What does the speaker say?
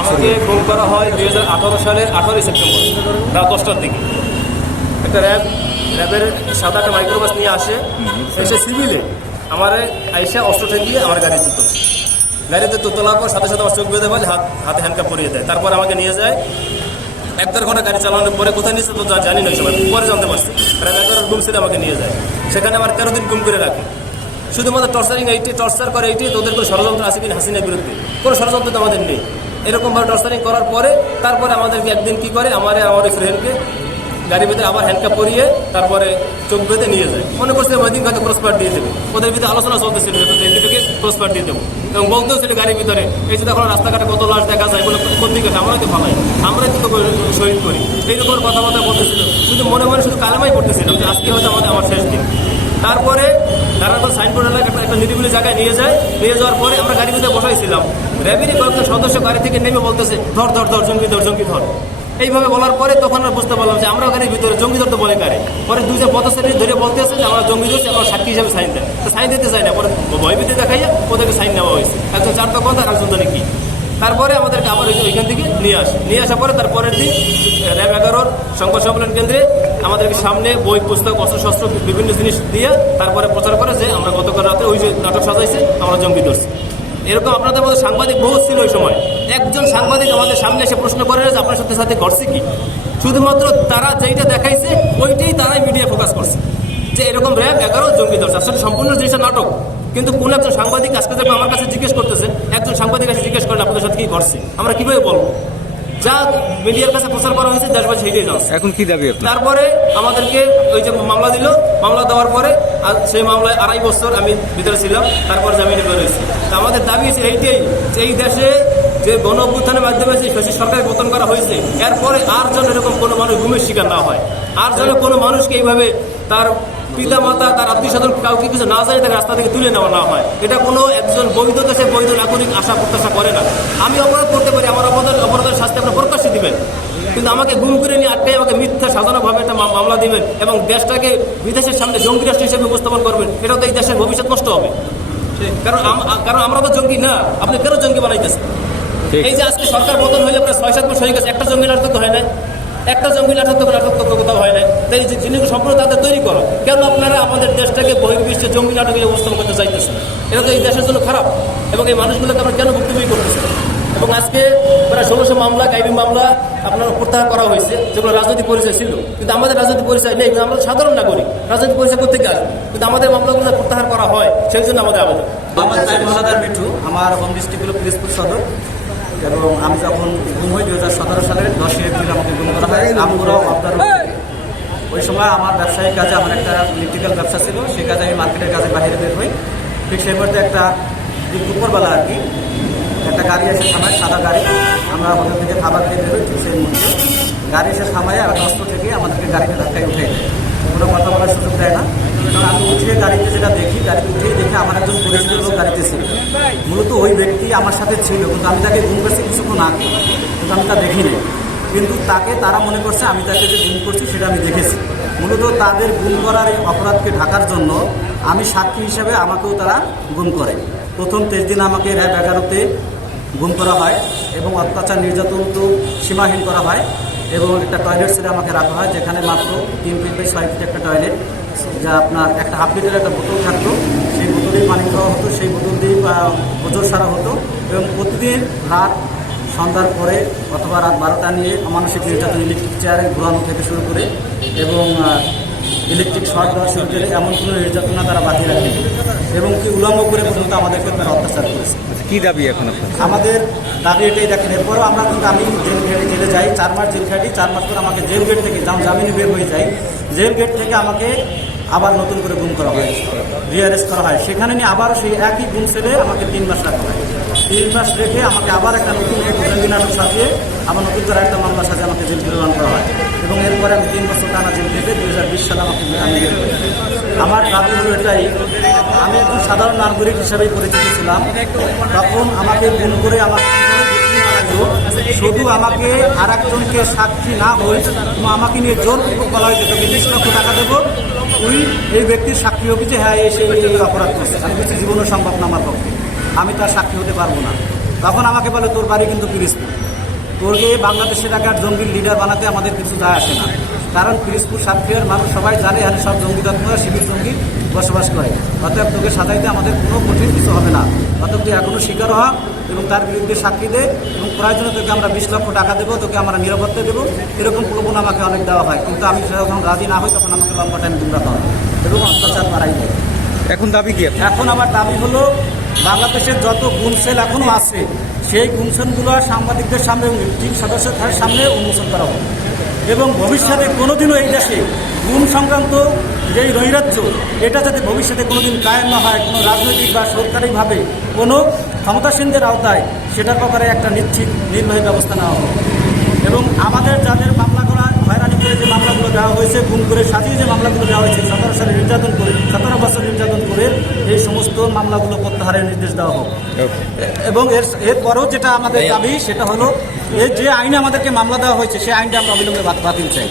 আমাকে গুম করা হয় দুই হাজার আঠারো সালের আঠারোই সেপ্টেম্বর, রাত দশটার দিকে। একটা র্যাব, র্যাবের সাদা একটা মাইক্রোবাস নিয়ে আসে, এসে সিভিলে আমার আইসা অস্ত্র ঠেকিয়ে আমার গাড়িতে তুলছে। গাড়িতে তো তোলার পর সাথে সাথে আমার চোখ বেঁধে ফেলে হাত, হাতে হ্যান্ডকাপ পরিয়ে দেয় তারপর আমাকে নিয়ে যায়। এক দেড় ঘণ্টা গাড়ি চালানোর পরে কোথায় নিয়েছে তো জানি না সময়। পরে জানতে পারছি। র্যাব একবার গুম ছিল আমাকে নিয়ে যায়। সেখানে আমার তেরো দিন গুম করে রাখে। শুধুমাত্র টর্চারিং এইটি টর্চার করে এইটি, তোদের কোনো ষড়যন্ত্র আছে কিনা হাসিনার বিরুদ্ধে? কোনো ষড়যন্ত্র তো আমাদের নেই। এরকমভাবে টর্চারিং করার পরে তারপরে আমাদেরকে একদিন কি করে, আমার আমার ফ্রেন্ডকে গাড়ি ভিতরে আবার হ্যান্ডকাপ পরিয়ে তারপরে চোখ বেঁধে নিয়ে যায়। মনে করছে ওই দিন হয়তো ক্রস পার্ট দিয়ে দেবে। ওদের ভিতরে আলোচনা চলতেছিল এদিকে ক্রস দিয়ে দেবো। এবং বলতেও ছিল গাড়ির ভিতরে, এই যে দেখো রাস্তাঘাটে কত লাশ দেখা যায়, বলে কোন দিকে আমরাই তো ভালাই আমরাই তো শহীদ করি। এই রকমের কথাবার্তা বলতেছিল। শুধু মনে মনে শুধু কালামাই করতেছিলাম যে আজকে হয়তো আমাদের, আমার শেষ দিন। তারপরে তারপর সাইনবোর্ড এলাকা একটা নিরিবিলি জায়গায় নিয়ে যায়। নিয়ে যাওয়ার পরে আমরা গাড়ির ভিতরে বসাইছিলাম। র্যাবেরই কয়েকজন সদস্য গাড়ি থেকে নেমে বলতেছে, ধর ধর ধর, জঙ্গি ধর জঙ্গি, ধর। এইভাবে বলার পরে তখন আমরা বুঝতে পারলাম যে আমরা গাড়ির ভিতরে জঙ্গি ধরতে বলে কারে। পরে দুইজন পথশ্রেণী ধরে বলতে বলতেছে যে আমরা জঙ্গি ধরছি, আমরা সাক্ষী হিসাবে সাইন দেয়। তো সাইন দিতে চাই না, পরে ভয়ভীতি দেখাইয়া ওদেরকে সাইন নেওয়া হয়েছে। একজন চার কথা আর একজন জানে কি। তারপরে আমাদেরকে আবার ওই- ওইখান থেকে নিয়ে আসে। নিয়ে আসার পরে তার পরের দিন, র্যাব এগারোর সংবাদ সম্মেলন কেন্দ্রে আমাদেরকে সামনে বই, পুস্তক, অস্ত্রশস্ত্র, বিভিন্ন জিনিস দিয়ে তারপরে প্রচার করে যে আমরা গতকাল রাতে ওই যে নাটক সাজাইছে, আমরা জঙ্গি ধরছি। এরকম আপনাদের মধ্যে সাংবাদিক বহু ছিল ওই সময়। একজন সাংবাদিক আমাদের সামনে এসে প্রশ্ন করে যে, আপনার সাথে সাথে ঘটছে কি? শুধুমাত্র তারা যেইটা দেখাইছে, ওইটাই তারাই মিডিয়া ফোকাস করছে। যে এরকম র্যাব এগারো জঙ্গি দর্শক আসলে সম্পূর্ণ জিনিসটা নাটক। কিন্তু কোন একজন সাংবাদিক আজকে আমার কাছে জিজ্ঞেস করতেছে, একজন সাংবাদিক এসে জিজ্ঞেস করেন, আপনাদের সাথে কি ঘটছে? আমরা কীভাবে বলব? যা মিডিয়ার কাছে প্রচার করা হয়েছে দেশবাসী সেইটাই জানছে এখন কি দাবি তারপরে আমাদেরকে ওই যে মামলা দিল মামলা দেওয়ার পরে আর সেই মামলায় আড়াই বছর আমি ভিতরে ছিলাম তারপর জামিনে বেরোয়েছি তা আমাদের দাবি এইটাই যে এই দেশে যে গণ অভ্যুত্থানের মাধ্যমে যে শশী সরকার পতন করা হয়েছে এরপরে আর যেন এরকম কোনো মানুষ ঘুমের শিকার না হয়। আর যেন কোনো মানুষকে এইভাবে তার পিতা মাতা তার আত্মীয় স্বজন কাউকে কিছু না জানি তাকে রাস্তা থেকে তুলে নেওয়া না হয়। এটা কোনো একজন বৈধ দেশে বৈধ নাগরিক আশা প্রত্যাশা করে না। আমি অপরাধ করতে পারি আমার অপরাধ অপরাধের শাস্তি আপনার প্রকাশ্যে দিবেন। কিন্তু আমাকে গুম করে নিয়ে আটকে আমাকে মিথ্যা সাজানোভাবে একটা মামলা দিবেন এবং দেশটাকে বিদেশের সামনে জঙ্গি রাষ্ট্র হিসেবে উপস্থাপন করবেন এটা তো এই দেশের ভবিষ্যৎ নষ্ট হবে। কারণ কারণ আমরা তো জঙ্গি না আপনি কেন জঙ্গি বানাইতেছেন? এই যে আজকে সরকার পতন হইলে আপনার ছয় সাত মাস হয়ে গেছে একটা জঙ্গি নাটক তো হয় না একটা জঙ্গি নাটক তো নাটক তাই যে সম্পূর্ণ তাদের তৈরি করো। কেন আপনারা আমাদের দেশটাকে বহির্বিশ্বে জঙ্গি নাটকে অবস্থান করতে চাইতেছেন? এটা তো এই দেশের জন্য খারাপ। এবং এই মানুষগুলোকে আমরা কেন ভুক্তভোগী করতেছেন এবং আজকে প্রায় ষোলোশো মামলা, গাইবি মামলা আপনার প্রত্যাহার করা হয়েছে, যেগুলো রাজনৈতিক পরিচয় ছিল। কিন্তু আমাদের রাজনৈতিক পরিচয় নেই আমরা সাধারণ নাগরিক। রাজনৈতিক পরিচয় করতে আসবে? কিন্তু আমাদের মামলাগুলো প্রত্যাহার করা হয়, সেই জন্য আমাদের আবেদন। আমার মোহাম্মদ মিঠু, আমার হোম ডিস্ট্রিক্ট হলো পিরিজপুর সদর। এবং আমি যখন গুম হই দু হাজার সতেরো সালের দশই এপ্রিল আমাকে গুম করা হয়। রামপুরা অবদার ওই সময় আমার ব্যবসায়িক কাজে আমার একটা ইলেকট্রিক্যাল ব্যবসা ছিল, সেই কাজে আমি মার্কেটের কাজে বাইরে বের হই। ঠিক সেই মুহূর্তে একটা দুপুরবেলা আর কি, একটা গাড়ি এসে থামায়, সাদা গাড়ি। আমরা হোটেল থেকে খাবার খেয়ে বের হই ঠিক সেই মুহূর্তে। গাড়ি এসে থামায় আর অস্ত্র থেকে আমাদেরকে গাড়িতে ধাক্কায় উঠে কোনো কথা বলার সুযোগ দেয় না। কারণ আমি উঠে গাড়িতে যেটা দেখি, গাড়িতে উঠেই দেখে আমার একজন পরিচিত লোক গাড়িতে ছিল। মূলত ওই ব্যক্তি আমার সাথে ছিল, কিন্তু আমি তাকে গুম করছি কিছুক্ষণ আগে, কিন্তু আমি তা দেখিনি। কিন্তু তাকে তারা মনে করছে, আমি তাকে যে গুম করছি সেটা আমি দেখেছি। মূলত তাদের গুম করার এই অপরাধকে ঢাকার জন্য আমি সাক্ষী হিসেবে আমাকেও তারা গুম করে। প্রথম তেইশ দিন আমাকে র্যাব এগারোতে গুম করা হয় এবং অত্যাচার নির্যাতন তো সীমাহীন করা হয় এবং একটা টয়লেট সেলে আমাকে রাখা হয়, যেখানে মাত্র তিন ফিট বাই ছয় ফিট একটা টয়লেট, যা আপনার একটা হাফ লিটার একটা বোতল থাকতো। সেই বোতলেই পানি খাওয়া হতো, সেই বোতল দিয়েই ওজোর সারা হতো। এবং প্রতিদিন রাত সন্ধ্যার পরে অথবা রাত বারোটা নিয়ে অমানসিক নির্যাতন ইলেকট্রিক চেয়ারে ঘোরানো থেকে শুরু করে এবং ইলেকট্রিক শর্ট দেওয়া শুরু করে এমন কোনো নির্যাতনা তারা বাতিল রাখেনি এবং কি উলঙ্গ করে পর্যন্ত আমাদেরকে তারা অত্যাচার করেছে। কি দাবি এখন আমাদের দাবি এটাই দেখেন এরপরও আমরা কিন্তু আমি জেল গেটে জেলে যাই চার মাস জেল খাটি চার মাস পর আমাকে জেল গেট থেকে জামিনে বের হয়ে যাই জেল গেট থেকে আমাকে আবার নতুন করে গুম করা হয় রিয়ারেস্ট করা হয়। সেখানে নিয়ে আবার সেই একই গুম ছেলে আমাকে তিন মাস রাখা হয়। তিন মাস রেখে আমাকে আবার একটা নতুন জঙ্গি নাটক সাজিয়ে আবার নতুন করে একটা মামলা সাজিয়ে আমাকে জেল প্রেরণ করা হয় এবং এরপরে আমি তিন বছর টানা জেল থেকে দুই হাজার বিশ সালে আমাকে আমি আমার দাবি হলো এটাই, আমি একজন সাধারণ নাগরিক হিসাবেই পরিচিত ছিলাম। তখন আমাকে গুম করে আমার শুধু আমাকে আর একজনকে সাক্ষী না হই আমাকে নিয়ে জোরপূর্বক বলা হয়েছে, তোকে বিশ লক্ষ টাকা দেবো। তুই এই ব্যক্তির সাক্ষী হবি যে হ্যাঁ এসে অপরাধ করছে। আমি কিছু জীবনও সম্ভব না আমার পক্ষে। আমি তার সাক্ষী হতে পারব না। তখন আমাকে বলে তোর বাড়ি কিন্তু পিরিসপুর তোরকে বাংলাদেশের এলাকার জঙ্গির লিডার বানাতে আমাদের কিছু যায় আসে না। কারণ পিরিসপুর সাতক্ষীরার মানুষ সবাই জানে এখানে সব জঙ্গি তত্ত্বরা শিবির জঙ্গি বসবাস করে। অতএব তোকে সাজাইতে আমাদের কোনো কঠিন কিছু হবে না। অতএব তুই এখনও স্বীকার হওয়া এবং তার বিরুদ্ধে সাক্ষী দে এবং প্রয়োজনে তোকে আমরা বিশ লক্ষ টাকা দেবো তোকে আমরা নিরাপত্তা দেবো। এরকম প্রলোভন আমাকে অনেক দেওয়া হয়। কিন্তু আমি যখন রাজি না হই তখন আমাকে লম্বা টাইম দূর রাখা হয় এবং অত্যাচার বাড়াই দেয়। এখন দাবি কি এখন আমার দাবি হলো বাংলাদেশের যত গুণসেল এখনও আছে, সেই গুণসেলগুলো সাংবাদিকদের সামনে এবং টিম সদস্যদের সামনে উন্মোচন করা হবে এবং ভবিষ্যতে কোনোদিনও এই দেশে গুণ সংক্রান্ত যেই নৈরাজ্য, এটা যাতে ভবিষ্যতে কোনোদিন কায়েম না হয়, কোনো রাজনৈতিক বা সরকারিভাবে কোনো ক্ষমতাসীনদের আওতায়, সেটার ব্যাপারে একটা নিশ্চিত নির্বাহী ব্যবস্থা নেওয়া হবে এবং আমাদের যাদের মামলা করা, হয়রানি করে যে মামলাগুলো দেওয়া হয়েছে, গুম করে সাজিয়ে যে মামলাগুলো দেওয়া হয়েছে, সতেরো সালে নির্যাতন করে, সতেরো করে এই সমস্ত মামলাগুলো প্রত্যাহারের নির্দেশ দেওয়া হোক। এবং এর এরপরও যেটা আমাদের দাবি সেটা হলো এই যে আইনে আমাদেরকে মামলা দেওয়া হয়েছে সেই আইনটা আমরা অবিলম্বে বাত- বাতিল চাই।